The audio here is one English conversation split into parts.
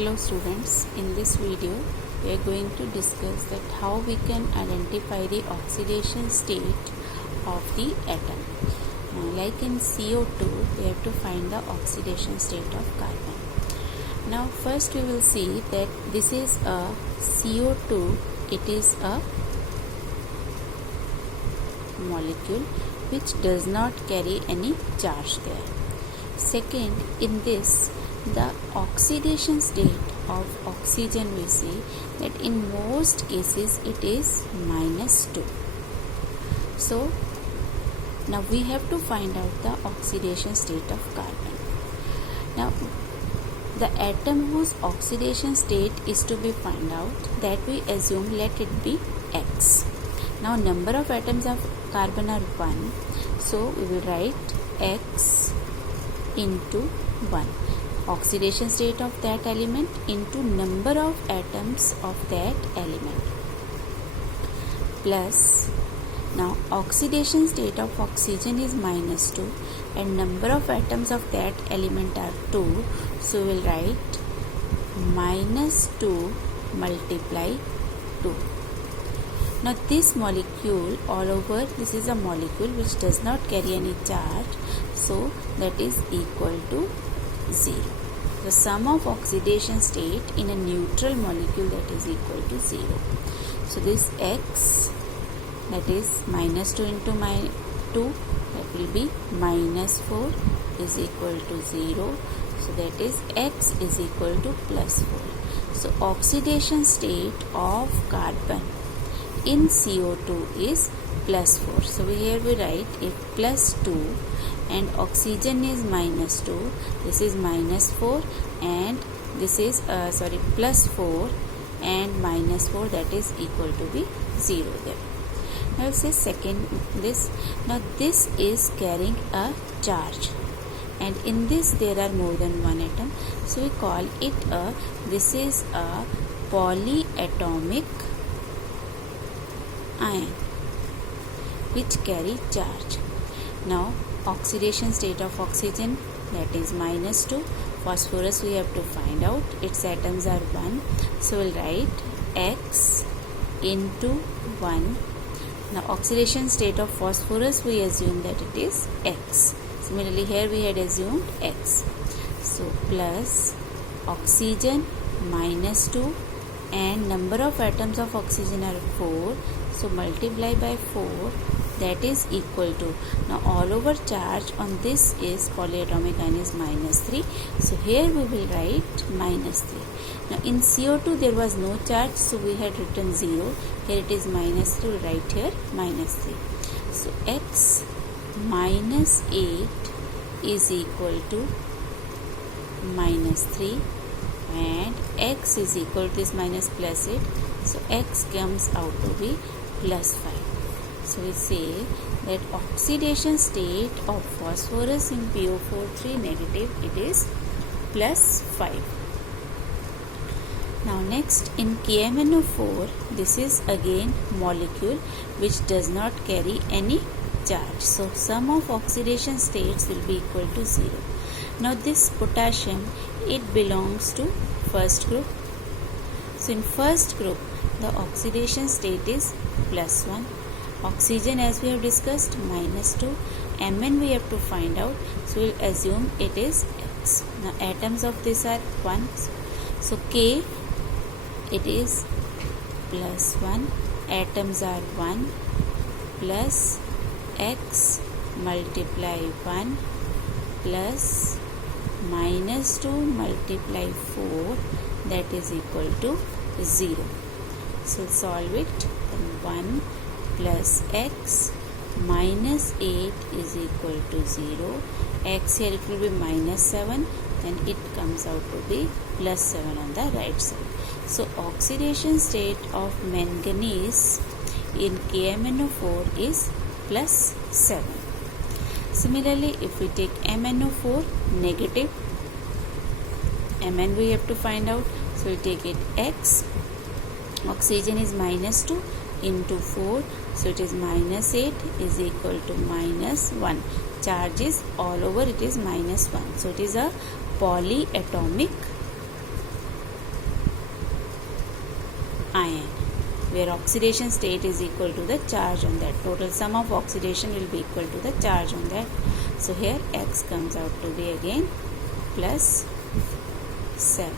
Hello students, in this video we are going to discuss that how we can identify the oxidation state of the atom. Like in CO2, we have to find the oxidation state of carbon. Now first we will see that this is a CO2, it is a molecule which does not carry any charge there. Second, in this the oxidation state of oxygen, we see that in most cases it is -2. So now we have to find out the oxidation state of carbon. Now the atom whose oxidation state is to be found out, that we assume let it be X. Now number of atoms of carbon are 1, so we will write X into 1. Oxidation state of that element into number of atoms of that element, plus now oxidation state of oxygen is -2 and number of atoms of that element are 2, so we will write -2 multiply 2. Now this molecule all over, this is a molecule which does not carry any charge, so that is equal to 0. The sum of oxidation state in a neutral molecule, that is equal to 0. So this X, that is -2 into -2, that will be -4 is equal to 0. So that is X is equal to +4. So oxidation state of carbon in CO2 is +4. So here we write if +2 and oxygen is -2, this is -4 and this is +4 and -4, that is equal to be 0 there. Now say second this, now this is carrying a charge and in this there are more than one atom, so we call it this is a polyatomic ion which carry charge. Now oxidation state of oxygen, that is -2. Phosphorus we have to find out, its atoms are 1, so we'll write X into 1. Now oxidation state of phosphorus, we assume that it is X. Similarly here we had assumed X, so plus oxygen -2 and number of atoms of oxygen are 4, so multiply by 4, that is equal to, now all over charge on this is polyatomic ion is -3, so here we will write -3. Now in CO2 there was no charge, so we had written 0, here it is -3, we'll write here -3. So X -8 is equal to -3 and X is equal to this minus +8, so X comes out to be +5. So we say that oxidation state of phosphorus in PO4 negative, it is +5. Now next in KMnO4, this is again molecule which does not carry any charge, so sum of oxidation states will be equal to 0. Now this potassium, it belongs to first group, so in first group the oxidation state is +1. Oxygen, as we have discussed, -2. Mn we have to find out, so we'll assume it is X. Now atoms of this are 1, so K, it is +1, atoms are 1 plus X multiply 1 plus -2 multiply 4, that is equal to 0. So solve it, then 1 plus X -8 is equal to 0. X here it will be -7, then it comes out to be +7 on the right side. So oxidation state of manganese in KMnO4 is +7. Similarly, if we take MnO4 negative, Mn we have to find out, so we take it X, oxygen is -2 into 4, so it is -8 is equal to -1. Charge is all over, it is -1, so it is a polyatomic ion, where oxidation state is equal to the charge on that. Total sum of oxidation will be equal to the charge on that. So here X comes out to be again plus 7.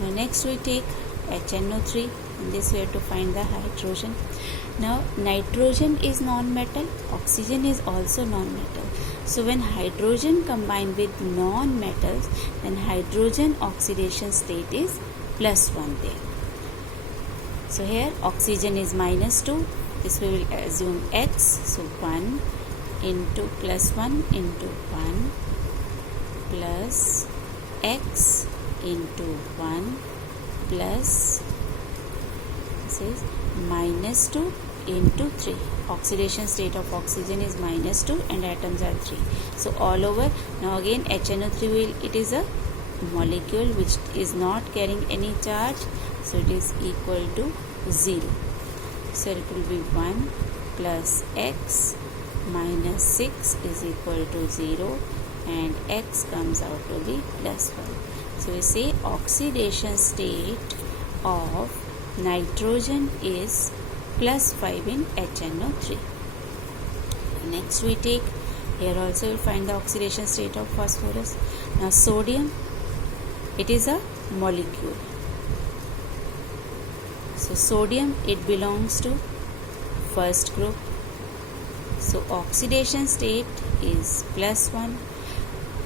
Now next we take HNO3. In this we have to find the hydrogen. Now nitrogen is non-metal, oxygen is also non-metal. So when hydrogen combined with non-metals, then hydrogen oxidation state is +1 there. So here oxygen is -2. This we will assume X. So 1 into +1 into 1 plus X into 1 plus this is -2 into 3. Oxidation state of oxygen is -2 and atoms are 3. So all over. Now again HNO3 it is a molecule which is not carrying any charge. So it is equal to 0. So it will be 1 plus X minus 6 is equal to 0 and X comes out to be +1. So we say oxidation state of nitrogen is +5 in HNO3. Next we take, here also we'll find the oxidation state of phosphorus. Now sodium, it is a molecule. So sodium, it belongs to first group. So oxidation state is +1.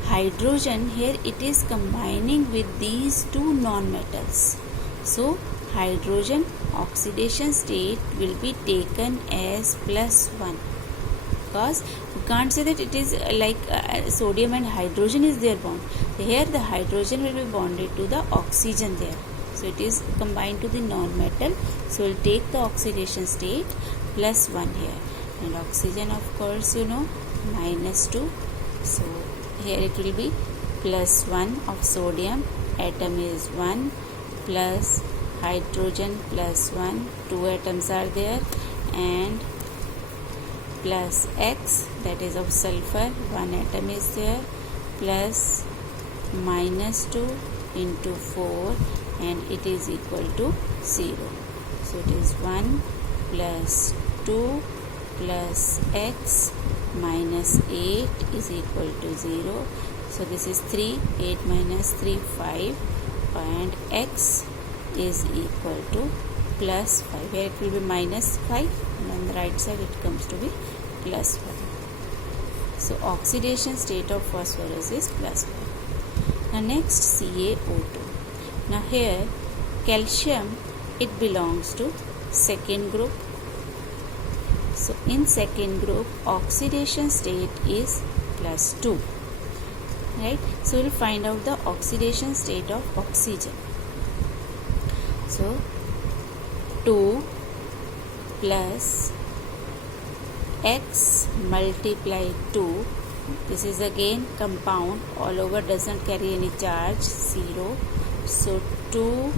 Hydrogen, here it is combining with these two non-metals. So hydrogen oxidation state will be taken as +1, because you can't say that it is like sodium and hydrogen is their bond. Here the hydrogen will be bonded to the oxygen there. So it is combined to the non-metal. So we'll take the oxidation state +1 here. And oxygen, of course, you know, -2. So here it will be +1 of sodium. Atom is 1 plus hydrogen +1. 2 atoms are there. And plus X, that is of sulfur. 1 atom is there. Plus -2 into 4. And it is equal to 0. So it is 1 plus 2 plus X minus 8 is equal to 0. So this is 3. 8 minus 3, 5. And X is equal to +5. Here it will be -5. And on the right side it comes to be +1. So oxidation state of phosphorus is +1. Now next CaO2. Now here calcium, it belongs to second group. So in second group oxidation state is +2, right? So we'll find out the oxidation state of oxygen. So 2 plus X multiply 2. This is again compound, all over, doesn't carry any charge, 0. So 2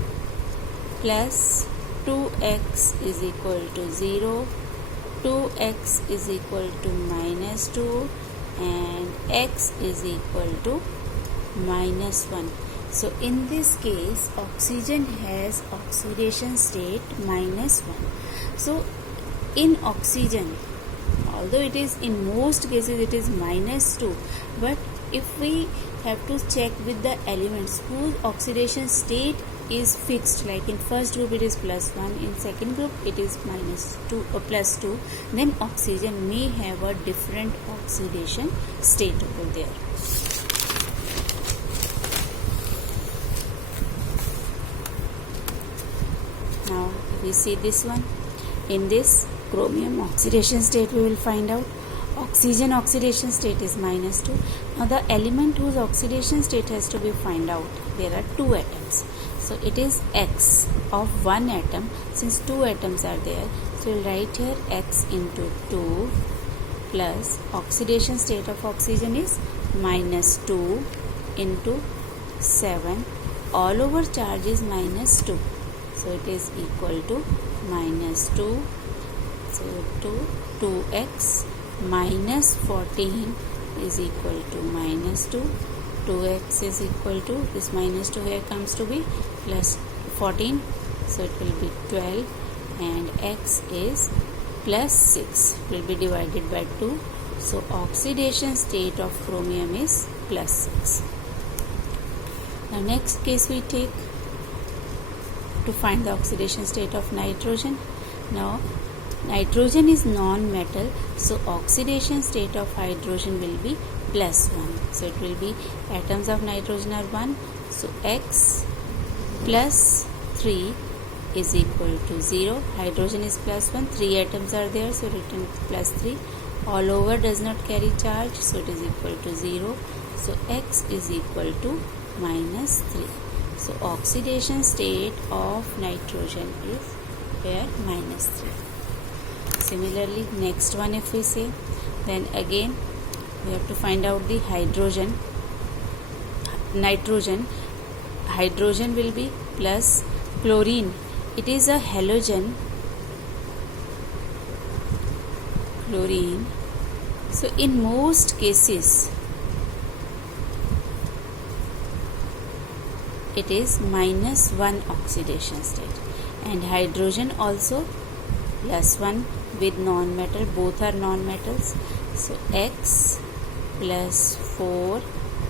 plus 2x is equal to 0. 2x is equal to -2 and x is equal to -1. So in this case oxygen has oxidation state -1. So in oxygen, although it is in most cases it is -2, but if we have to check with the elements whose oxidation state is fixed, like in first group it is +1, in second group it is -2 or +2, then oxygen may have a different oxidation state over there. Now we see this one. In this chromium oxidation state we will find out oxygen oxidation state is -2. Now the element whose oxidation state has to be find out, there are 2 atoms. So it is X of 1 atom. Since 2 atoms are there, so we'll write here X into 2 plus oxidation state of oxygen is -2 into 7. All over charge is -2. So it is equal to -2. So 2x minus 14 is equal to -2. 2x is equal to, this -2 here comes to be plus 14, so it will be 12, and X is plus 6, will be divided by 2. So oxidation state of chromium is plus 6. Now next case we take to find the oxidation state of nitrogen. Now nitrogen is non-metal, so oxidation state of hydrogen will be plus 1. So it will be atoms of nitrogen are 1. So X plus 3 is equal to 0. Hydrogen is plus 1. 3 atoms are there, so written plus 3. All over does not carry charge, so it is equal to 0. So X is equal to minus 3. So oxidation state of nitrogen is here minus 3. Similarly, next one if we say, then again we have to find out the nitrogen. Hydrogen will be plus chlorine. It is a halogen, chlorine. So in most cases it is minus 1 oxidation state, and hydrogen also plus 1 with non-metal, both are non-metals. So X plus 4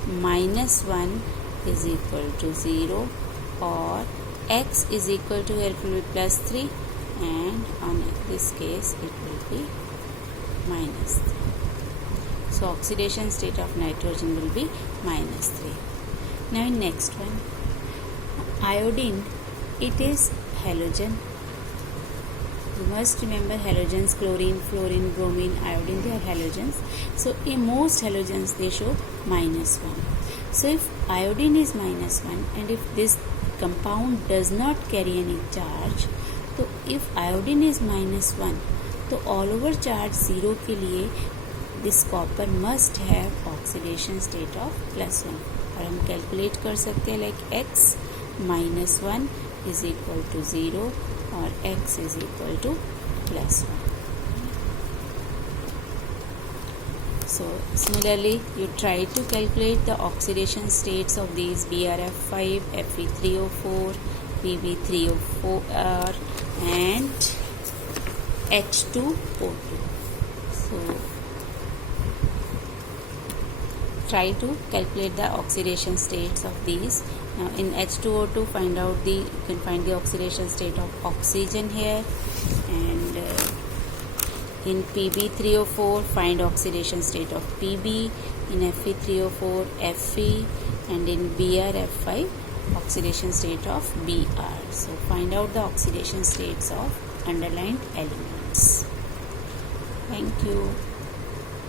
minus 1 is equal to 0, or X is equal to, here it will be plus 3, and on this case it will be minus 3. So oxidation state of nitrogen will be minus 3. Now in next one, iodine, it is halogen. You must remember halogens, chlorine, fluorine, bromine, iodine, they are halogens. So in most halogens they show minus 1. So if iodine is minus 1, and if this compound does not carry any charge, so if iodine is minus 1, तो all over charge 0 के लिए this copper must have oxidation state of plus 1. और हम calculate कर सकते हैं like X minus 1 is equal to 0, or X is equal to plus 1. So similarly, you try to calculate the oxidation states of these BRF5, Fe3O4, Pb3O4 and H2O2. So try to calculate the oxidation states of these. Now in H2O2 you can find the oxidation state of oxygen here, and in Pb3O4 find oxidation state of Pb, in Fe3O4 Fe, and in BRF5 oxidation state of Br. So find out the oxidation states of underlined elements. Thank you.